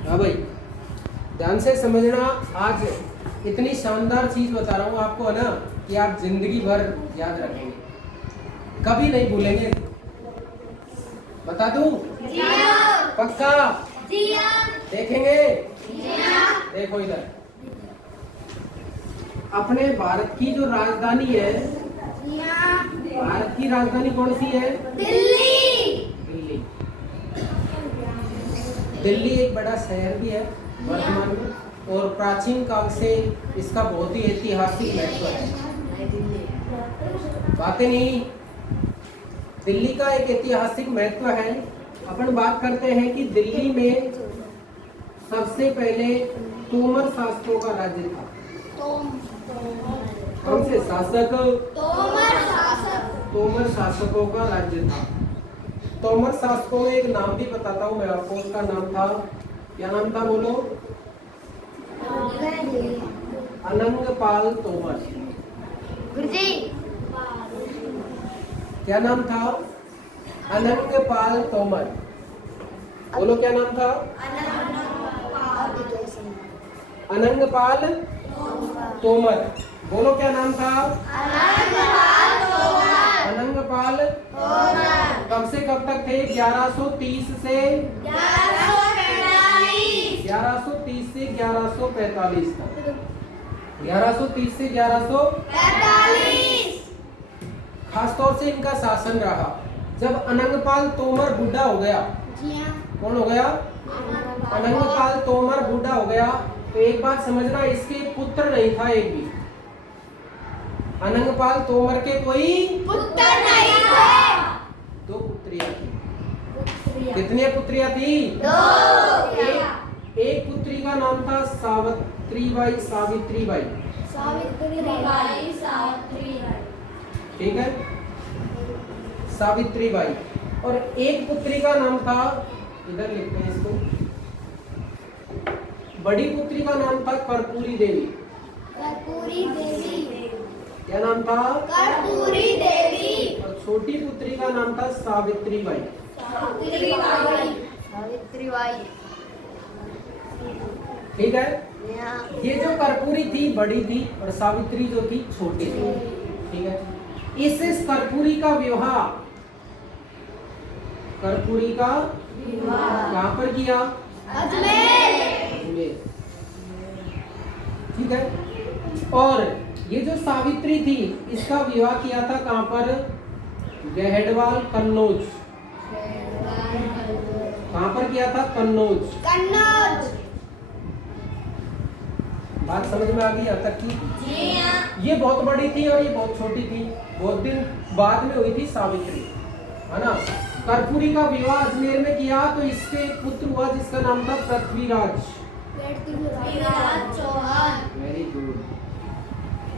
हाँ भाई, ध्यान से समझना। आज इतनी शानदार चीज बता रहा हूँ आपको, है ना, कि आप जिंदगी भर याद रखेंगे, कभी नहीं भूलेंगे। बता दूं? पक्का? देखेंगे? देखो इधर, अपने भारत की जो राजधानी है, भारत की राजधानी कौन सी है? दिल्ली। दिल्ली एक बड़ा शहर भी है वर्तमान में, और प्राचीन काल से इसका बहुत ही ऐतिहासिक महत्व है। बातें नहीं, दिल्ली का एक ऐतिहासिक महत्व है। अपन बात करते हैं कि दिल्ली में सबसे पहले तोमर शासकों का राज्य था। कौन से शासक? तोमर शासकों का राज्य था। तोमर शासकों में एक नाम भी बताता हूँ मैं आपको, उसका नाम था, क्या नाम था बोलो? अनंगपाल तोमर। क्या नाम था? अनंगपाल तोमर। बोलो क्या नाम था? अनंगपाल तोमर। बोलो क्या नाम था? अनंगपाल। कब से कब तक थे? 1130 से 1145 तक। 1130 से 1145 खासतौर से इनका शासन रहा। जब अनंगपाल तोमर बूढ़ा हो गया, कौन हो गया? अनंगपाल तोमर बूढ़ा हो गया, तो एक बात समझना, इसके पुत्र नहीं था एक भी। अनंगपाल तोमर के कोई पुत्र नहीं थे। 2 पुत्रियां थी। कितनी पुत्रियां थी? 2। एक पुत्री का नाम था सावित्रीबाई। ठीक है, सावित्रीबाई। और एक पुत्री का नाम था, इधर लिखते हैं इसको, बड़ी पुत्री का नाम था कर्पूरी देवी। क्या नाम था? कर्पूरी देवी। और छोटी पुत्री का नाम था सावित्रीबाई। ठीक है। ये जो कर्पूरी थी बड़ी थी, और सावित्री जो थी छोटी थी। ठीक है। इस कर्पूरी का विवाह कहाँ पर किया? अजमेर। ठीक है। और ये जो सावित्री थी, इसका विवाह किया था कहाँ पर? गहडवाल, कन्नौज। कहाँ पर किया था? कन्नौज। बात समझ में आ गई यहाँ तक की? ये बहुत बड़ी थी और ये बहुत छोटी थी। बहुत दिन बाद में हुई थी सावित्री, है ना। कर्पूरी का विवाह अजमेर में किया, तो इसके एक पुत्र हुआ जिसका नाम था पृथ्वीराज चौहान। Very good.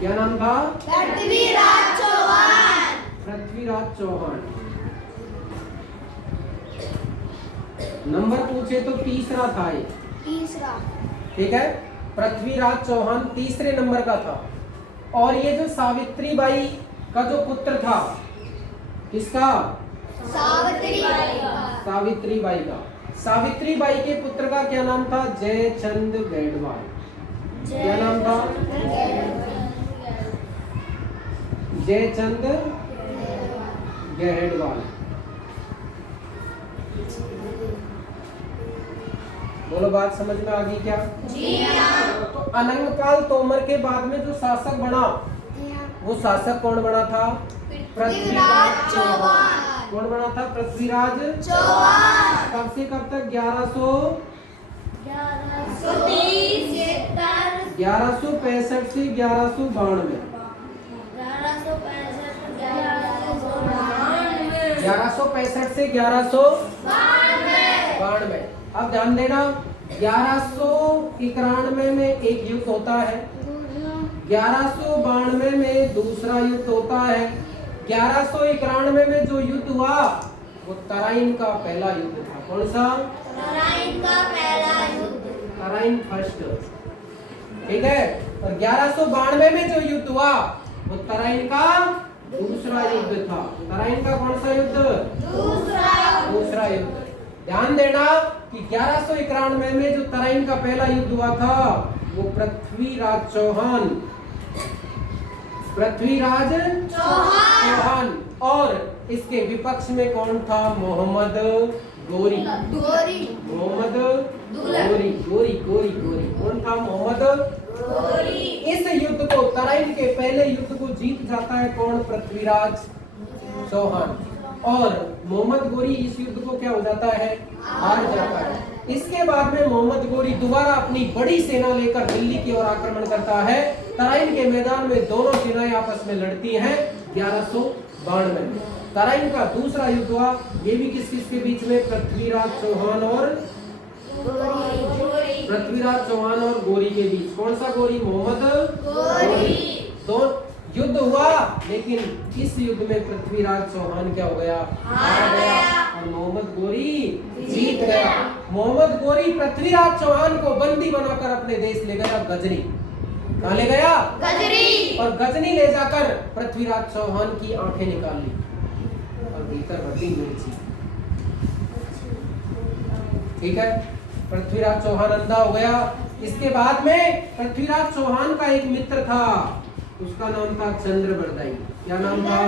क्या नाम था? पृथ्वीराज चौहान। नंबर पूछे तो तीसरा था ये। ठीक है, पृथ्वीराज चौहान तीसरे नंबर का था। और ये जो सावित्रीबाई का जो पुत्र था, किसका? सावित्रीबाई का। सावित्रीबाई के पुत्र का क्या नाम था? जयचंद गैडवाल। क्या नाम था? जयचंद गैडवाल। बोलो बात समझ में आ गई क्या? तो अनंगपाल तोमर के बाद में जो शासक बना, वो शासक कौन बना था? पृथ्वीराज चौहान। कौन बना था? पृथ्वीराज चौहान। कब से कब तक? 1165 से 1192। 1165 से 1192। अब ध्यान देना, 1191 में एक युद्ध होता है, 1192 में दूसरा युद्ध होता है, 1191 में जो युद्ध हुआ वो तराइन का पहला युद्ध था। कौन सा? तराइन का पहला युद्ध, तराइन फर्स्ट। ठीक है। और 1192 में जो युद्ध हुआ वो तराइन का दूसरा युद्ध था। तराइन का कौन सा युद्ध? दूसरा युद्ध। ध्यान देना, कि 1191 में जो तराइन का पहला युद्ध हुआ था वो पृथ्वीराज चौहान और इसके विपक्ष में कौन था? मोहम्मद गोरी। मोहम्मद गोरी कौन था? मोहम्मद गोरी। इस युद्ध को, तराइन के पहले युद्ध को जीत जाता है कौन? पृथ्वीराज चौहान। और मोहम्मद गोरी इस युद्ध को क्या हो जाता है? हार जाता है। इसके बाद में मोहम्मद गोरी दोबारा अपनी बड़ी सेना लेकर दिल्ली की ओर आक्रमण करता है। तराइन के मैदान में दोनों सेनाएं आपस में लड़ती हैं 1192 में। तराइन का दूसरा युद्ध हुआ, ये भी किस किस के बीच में? पृथ्वीराज चौहान और गोरी के बीच। कौन सा गोरी? मोहम्मद गोरी। तो युद्ध हुआ, लेकिन इस युद्ध में पृथ्वीराज चौहान क्या हो गया? हार गया और मोहम्मद गोरी जीत गया। मोहम्मद गोरी पृथ्वीराज चौहान को बंदी बनाकर अपने देश ले गया गजनी। कहाँ ले गया? गजनी। और गजनी ले जाकर पृथ्वीराज चौहान की आंखें निकाल ली और भीतर भर्ती मिर्ची। ठीक है, पृथ्वीराज चौहान अंधा हो गया। इसके बाद में पृथ्वीराज चौहान का एक मित्र था, उसका नाम था चंद्रबरदाई। क्या नाम था?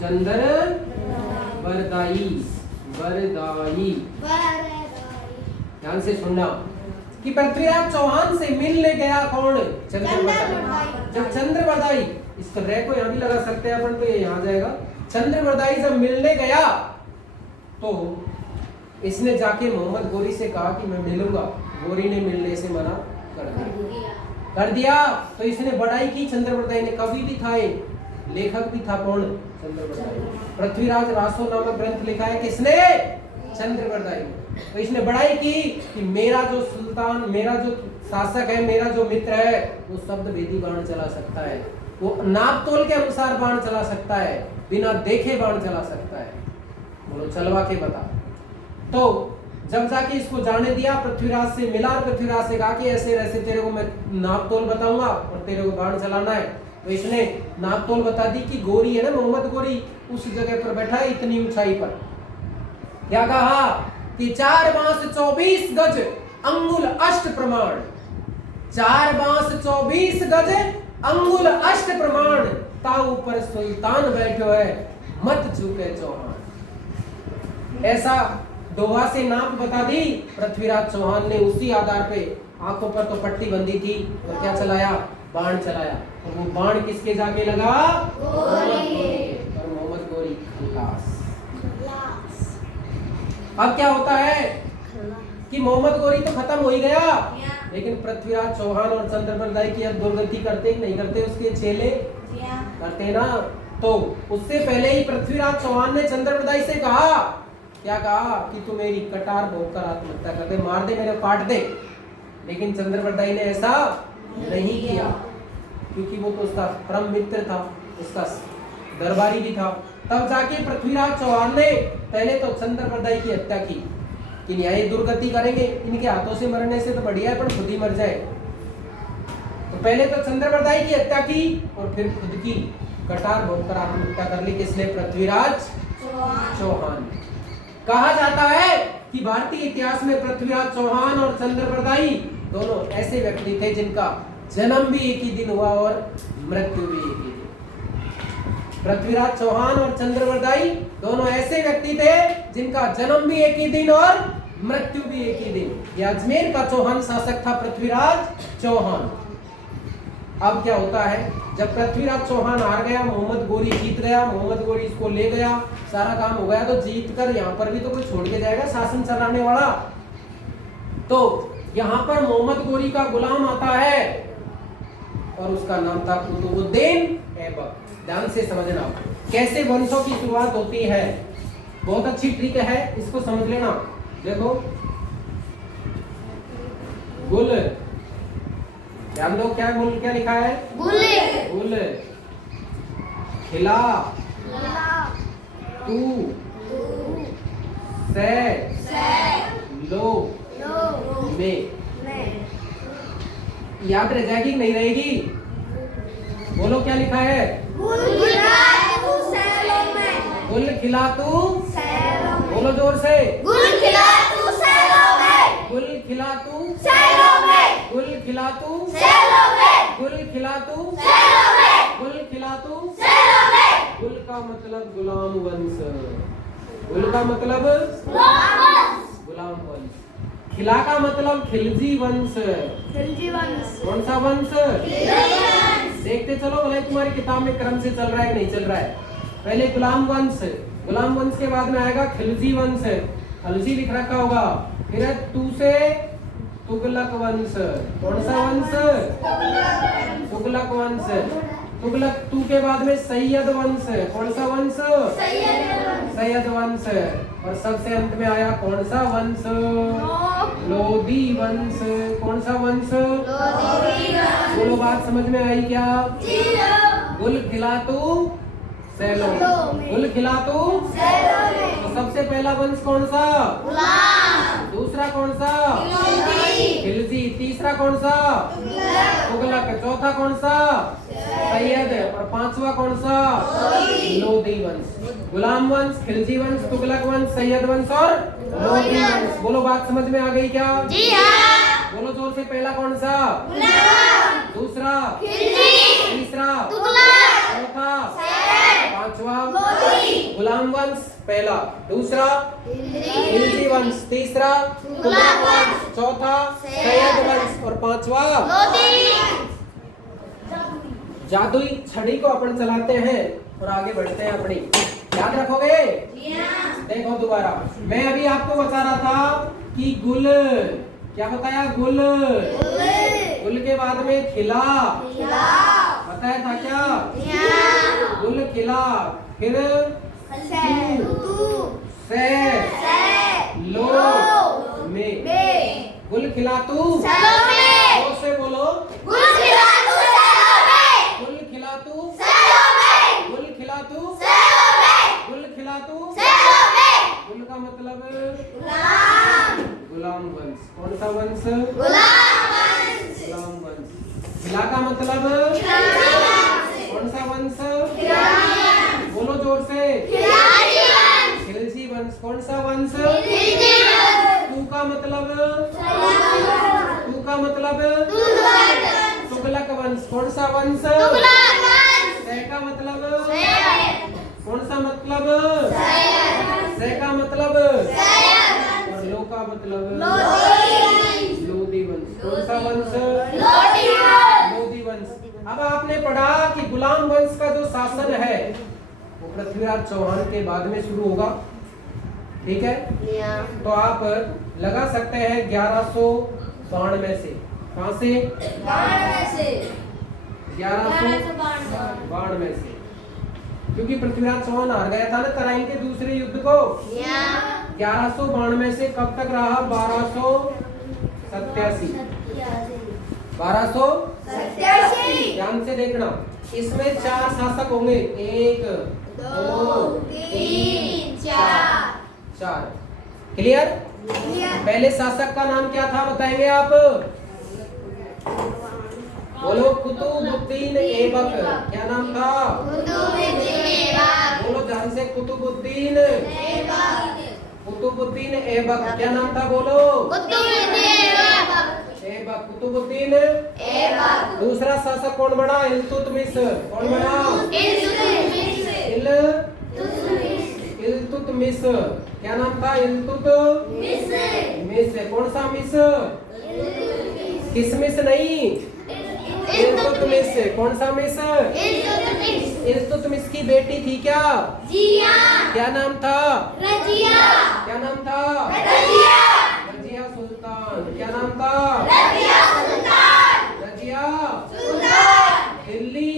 चंद्रबरदाई। ध्यान से सुनना कि पृथ्वीराज चौहान से मिलने गया कौन? चंद्रबरदाई। जब चंद्रबरदाई, इसका रे को यहाँ भी लगा सकते हैं अपन, तो ये यहाँ जाएगा। चंद्रबरदाई जब मिलने गया तो इसने जाके मोहम्मद गोरी से कहा कि मैं मिलूंगा। गोरी ने मिलने से मना कर दिया। तो इसने बड़ाई की चंद्रबरदाई ने। कवि भी था, लेखक भी था कौन? चंद्रबरदाई। पृथ्वीराज रासो नामक ग्रंथ लिखा है किसने? चंद्रबरदाई ने। तो इसने बड़ाई की कि मेरा जो सुल्तान, मेरा जो शासक है, मेरा जो मित्र है, वो शब्द भेदी बाण चला सकता है, वो नाप तोल के अनुसार बाण चला सकता है, बिना देखे बाण चला सकता है। बोलो चलवा के बता। तो जब जाके इसको जाने दिया, पृथ्वीराज से मिला और पृथ्वीराज से कहा कि ऐसे ऐसे तेरे को मैं नाप तोल बताऊंगा और तेरे को बाण चलाना है। तो इसने नाप तोल बता दी कि गोरी है ना, मोहम्मद गोरी उस जगह पर बैठा है इतनी ऊंचाई पर। क्या कहा कि 4 बांस 24 गज अंगुल अष्ट प्रमाण। 4 बांस 24 गज अंगुल अष्ट प्रमाण, ताऊ पर सुल्तान बैठो है, मत झुके चौहान। ऐसा दोहा से नाप बता दी पृथ्वीराज चौहान ने। उसी आधार पे आंखों पर तो पट्टी बंदी थी और क्या चलाया? बाण चलाया। और वो बाण किसके जाके लगा? मोहम्मद गोरी खलास। अब क्या होता है कि मोहम्मद गोरी तो खत्म हो ही गया, लेकिन पृथ्वीराज चौहान और चंद्रबरदाई की अब दुर्गति करते कि नहीं करते? उसके चेले करते ना। तो उससे पहले ही पृथ्वीराज चौहान ने चंद्रबरदाई से कहा, क्या कहा कि तू मेरी कटार भोंकर आत्महत्या कर दे, मार दे, मेरे काट दे। लेकिन चंद्रबरदाई ने ऐसा नहीं किया, क्योंकि वो तो उसका परम मित्र था, उसका दरबारी भी था। तब जाके पृथ्वीराज चौहान ने पहले तो चंद्रबरदाई की हत्या की कि न्याय दुर्गति करेंगे, इनके हाथों से मरने से तो बढ़िया है, पर खुद ही मर जाए। तो पहले तो चंद्रबरदाई की हत्या की और फिर खुद की कटार भोंकर आत्महत्या कर ली। किसने? पृथ्वीराज चौहान। कहा जाता है कि भारतीय इतिहास में पृथ्वीराज चौहान और चंद्रबरदाई दोनों ऐसे व्यक्ति थे जिनका जन्म भी एक ही दिन हुआ और मृत्यु भी एक ही दिन। पृथ्वीराज चौहान और चंद्रबरदाई दोनों ऐसे व्यक्ति थे जिनका जन्म भी एक ही दिन और मृत्यु भी एक ही दिन। यह अजमेर का चौहान शासक था पृथ्वीराज चौहान। अब क्या होता है, जब पृथ्वीराज चौहान हार गया, मोहम्मद गोरी जीत गया, मोहम्मद गोरी इसको ले गया, सारा काम हो गया, तो जीत कर यहाँ पर भी तो कोई छोड़ के जाएगा शासन चलाने वाला। तो यहाँ पर मोहम्मद गोरी का गुलाम आता है और उसका नाम था कुतुबुद्दीन ऐबक। ध्यान से समझना कैसे वंशों की शुरुआत होती है, बहुत अच्छी ट्रिक है, इसको समझ लेना। देखो गुल, ध्यान दो, क्या गुल क्या लिखा है? गुल। खिला, तू, से, लो, में। याद रह जाएगी नहीं रहेगी? बोलो क्या लिखा है? गुल खिला तू, बोलो जोर से, गुल खिला खिलातू, गुल खिलातू, गुल खिलातू। गुल का मतलब गुलाम वंश, गुल का मतलब गुलाम वंश। खिला का मतलब खिलजी वंश, कौन सा वंश? देखते चलो भले तुम्हारी किताब में क्रम से चल रहा है कि नहीं चल रहा है। पहले गुलाम वंश, गुलाम वंश के बाद में आएगा खिलजी वंश, खिलजी लिख रखा होगा। फिर है तू से तुगलक वंश, कौन सा वंश? तुगलक वंश। तुगलक तू के बाद में सैयद वंश, कौन सा वंश? सैयद वंश। और सबसे अंत में आया कौन सा वंश? लोधी वंश। कौन सा वंश? बोलो, बात समझ में आई क्या? गुल खिलातू सैलो, गुल खिलातू। तो सबसे पहला वंश कौन सा? दूसरा कौन सा? खिलजी। तीसरा कौन सा? तुगलक। चौथा कौन सा? सैयद। और पांचवा कौन सा? लोधी वंश। गुलाम वंश, खिलजी वंश, तुगलक वंश, सैयद वंश और लोधी वंश। बोलो, बात समझ में आ गई क्या? बोलो जोर से, पहला कौन सा? दूसरा, तीसरा, चौथा, पांचवा। गुलाम वंश पहला, दूसरा खिलजी वंश, तीसरा तुगलक वंश, चौथा सैयद वंश और पांचवा जादुई छड़ी को अपन चलाते हैं और आगे बढ़ते हैं अपनी। याद रखोगे? देखो दोबारा, मैं अभी आपको बता रहा था कि गुल, क्या बताया? गुल। गुल के बाद में खिला, बताया था क्या? गुल खिला। फिर से लो में, गुल खिला तू जोर से बोलो, गुल खिला तू, गुल खिला तू, गुल खिला तू। गुल का मतलब गुलाम वंश, कौन सा वंश? गुलाम वंश। खिला का मतलब कौन सा वंश? बोलो जोर से, खिलजी वंश। कौन सा वंश? तू का मतलब, तू का मतलब तुगलक वंश। कौन सा वंश? सै का मतलब कौन सा मतलब? सै का मतलब और लो का मतलब लोधी वंश। कौन सा वंश? लोधी वंश। अब आपने पढ़ा कि गुलाम वंश का जो शासन है वो पृथ्वीराज चौहान के बाद में शुरू होगा, ठीक है? तो आप लगा सकते हैं 1192 से। कहां से? 1192 से, क्योंकि पृथ्वीराज चौहान हार गया था ना तराइन के दूसरे युद्ध को। 1192 से कब तक रहा? 1287। 1287। ध्यान से देखना, इसमें 4 शासक होंगे। 1 2 3 4। क्लियर? पहले शासक का नाम क्या था बताएंगे आप? बोलो, कुतुबुद्दीन ऐबक। क्या नाम था? बोलो ध्यान से, कुतुबुद्दीन ऐबक। क्या नाम था? बोलो, ऐबक, कुतुबुद्दीन ऐबक। दूसरा शासक कौन बना? इल्तुतमिश। कौन बना? इल्तुतमिश। क्या नाम था? इल्तुतमिश। कौन सा मिश? किसमिश नहीं, इल्तुतमिश। कौन सा मिश? इल्तुतमिश की बेटी थी क्या? क्या नाम था? क्या नाम था? रजिया सुल्तान। क्या नाम था? रजिया। दिल्ली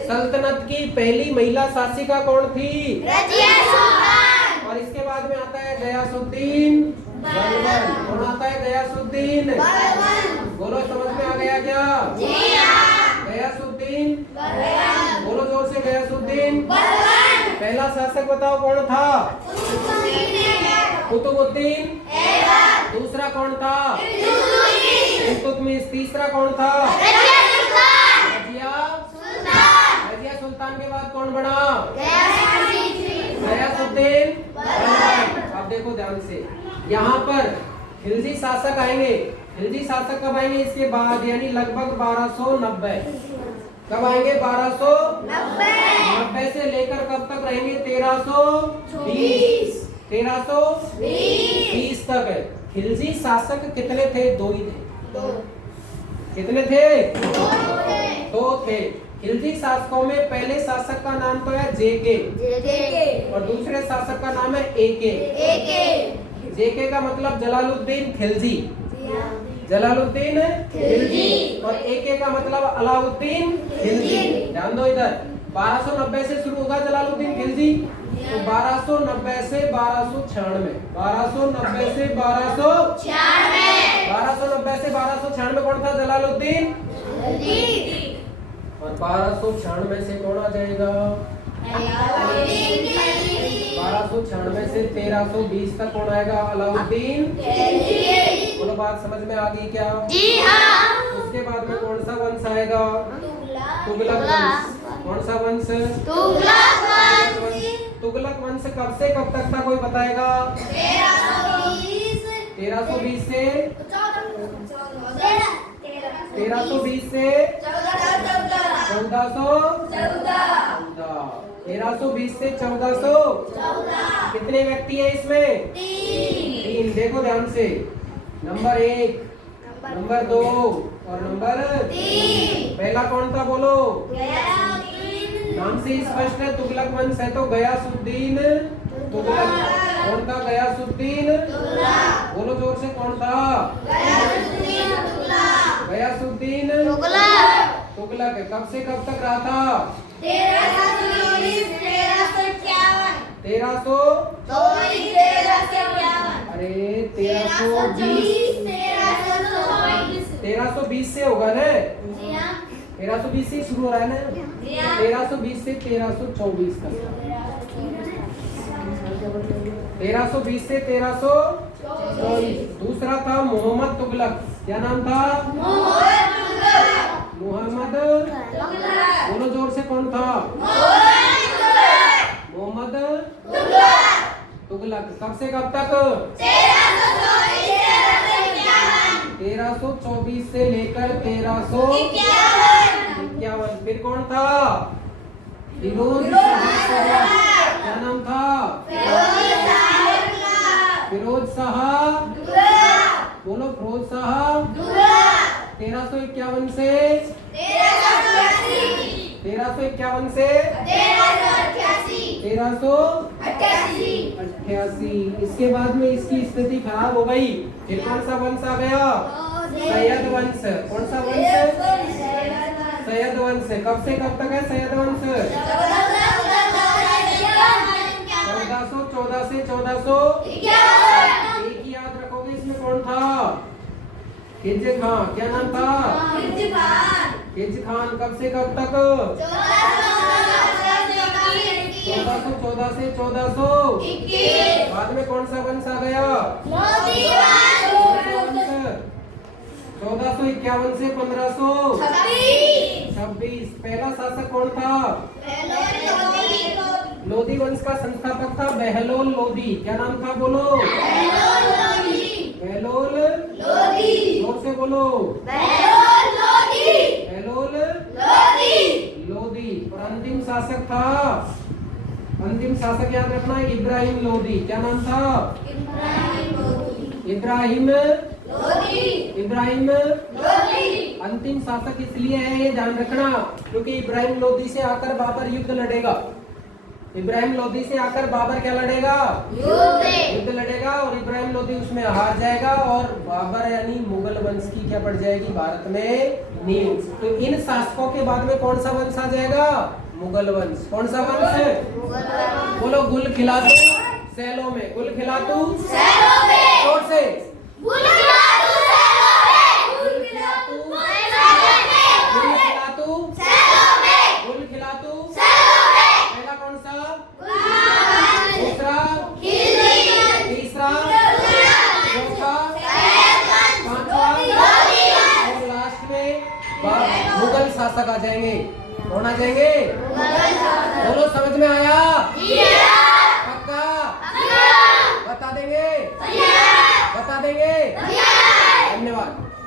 सल्तनत की पहली महिला शासिका कौन थी? और इसके बाद में आता है गयासुद्दीन बलबन। कौन आता है? गयासुद्दीन। बोलो, समझ में आ गया क्या? गयासुद्दीन। बोलो जोर से, गयासुद्दीन। पहला शासक बताओ कौन था? कुतुबुद्दीन। दूसरा कौन था? इल्तुतमिश। तीसरा कौन था? रजिया सुल्तान के बाद कौन बना? गयासुद्दीन। अब देखो ध्यान से, यहाँ पर खिलजी शासक आएंगे। खिलजी शासक कब आएंगे? इसके बाद, यानी लगभग 1290। कब आएंगे? 1290 से लेकर कब तक रहेंगे? 1320। 1320 तक है। खिलजी शासक कितने थे? 2 ही थे। कितने थे? 2 थे। खिलजी शासकों में पहले शासक का नाम तो है जेके और दूसरे शासक का नाम है एके। जेके का मतलब जलालुद्दीन खिलजी, जलालुद्दीन खिलजी, और एके का मतलब अलाउद्दीन खिलजी। ध्यान दो इधर, 1290 से शुरू होगा जलालुद्दीन खिलजी, तो 1290 से 1296, 1290 से 1296 कौन था? जलालुद्दीन। और 1296 से कौन आ जाएगा? 1296 से 1320 तक कौन आएगा? अलाउद्दीन। बोलो, बात समझ में आ गई क्या? जी हाँ। उसके बाद में कौन सा वंश आएगा? तुगलक वंश। कौन सा वंश? तुगलक वंश कब से कब तक था? कोई बताएगा? 1320 से 1320 से 1414। 1320 से 1414। कितने व्यक्ति है इसमें? 3। देखो ध्यान से, नंबर 1, नंबर 2 और नंबर 3। पहला कौन था? बोलो। नाम से स्पष्ट है, तुगलक वंश है तो गयासुद्दीन तुगलक। कौन था? गयासुद्दीन। बोलो जोर से, कौन था? गयासुद्दीन तुगलक। कब से कब तक रहा था? 1320 अरे 1320 से होगा ना? 1320 से शुरू हो रहा है ना? 1320 से 1324 तक। 1320 से 1324। दूसरा था मोहम्मद तुगलक। क्या नाम था? मोहम्मद। बोलो जोर से, कौन था? मोहम्मद तुगलक। कब से कब तक? 1324 से लेकर 1351। फिर कौन था? फिरोज शाह। क्या नाम था? फिरोज शाह। बोलो, फिरोज शाह। 1351 से 1351 से 1388। इसके बाद में इसकी स्थिति खराब हो गई। फिर कौन सा वंश आ गया? सैयद वंश। कौन सा वंश? सैयद वंश। कब से कब तक है सैयद वंश? 1414 से 1451। एक ही याद रखोगे, इसमें कौन था? खिलजी खान। क्या नाम था? खिलजी खान। कब से कब तक? 1414 से 1421। बाद में कौन सा वंश आ गया? 1451 से 1526। पहला शासक कौन था? लोधी वंश का संस्थापक था बहलोल लोधी। क्या नाम था? बोलो। बहलोल जोर से बोलो। बहलोल लोधी। और अंतिम शासक था, अंतिम शासक याद रखना, इब्राहिम लोधी। क्या नाम था? इब्राहिम लोधी। अंतिम शासक इसलिए है, ये ध्यान रखना, क्योंकि इब्राहिम लोधी से आकर बाबर युद्ध लड़ेगा। इब्राहिम लोधी से आकर बाबर क्या लड़ेगा? युद्ध लड़ेगा, और इब्राहिम लोधी उसमें हार जाएगा, और बाबर यानी मुगल वंश की क्या पड़ जाएगी भारत में? नींव। तो इन शासकों के बाद में कौन सा वंश आ जाएगा? मुगल वंश। कौन सा वंश? बोलो, गुल खिला तू सैलों में। गुल खिला तू सैलों में। जोर से, गुल खिला तू सैलों में। गुल खिला तू सैलों में। गुल खिला तू सैलों में। गुल खिला तू सैलों में। पहला कौन सा? दूसरा खिलजी। तीसरा चौथा पांचवा, और लास्ट में मुगल शासक आ जाएंगे। कौन आ जाएंगे? बोलो, समझ में आया? पक्का? बता देंगे? बता देंगे? धन्यवाद।